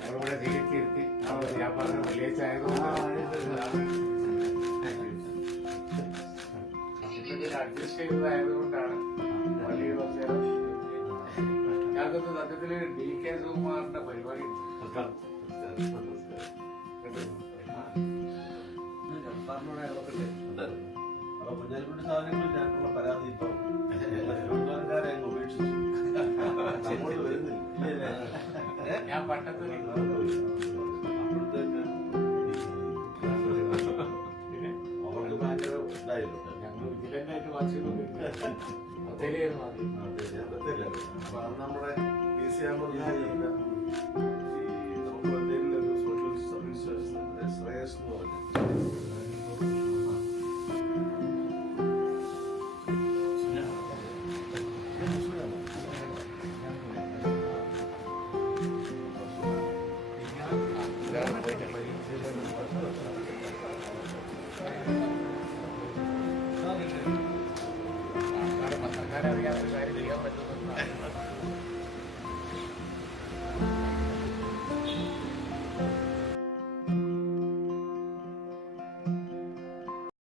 ഞങ്ങളിവിടെ തിരിച്ചിരുത്തി ഞാൻ പറഞ്ഞ വെള്ളിയാഴ്ച അഡ്ജസ്റ്റ് ചെയ്തതായതുകൊണ്ടാണ് വലിയ ഞങ്ങൾക്ക് സത്യത്തില് DK സുകുമാറിന്റെ പരിപാടി അപ്പൊ കുഞ്ഞാലിക്കുട്ടി സാധനങ്ങളിൽ ഞാനുള്ള പരാതി ഇപ്പൊ തിരുവനന്തപുരംകാരെ അങ്ങ് ഉപേക്ഷിച്ചു അങ്ങോട്ട് വരുന്നില്ല. ഞാൻ പട്ടത്ത് അപ്പോഴത്തേക്ക് അവർക്ക് ഭയങ്കര ഇതായിരുന്നു. ഞങ്ങൾ വിജിലന്റായിട്ട് വാച്ച് ചെയ്തോണ്ടിരിക്കും. അപ്പൊ അത് നമ്മുടെ PC ആകുമ്പോൾ നമുക്ക് എന്തെങ്കിലും ഒരു സോഷ്യൽ സർവീസ് ശ്രേയസ് എന്ന് പറഞ്ഞു. പത്രക്കാരെ അറിയാത്തൊരു കാര്യം ചെയ്യാൻ പറ്റുന്നത്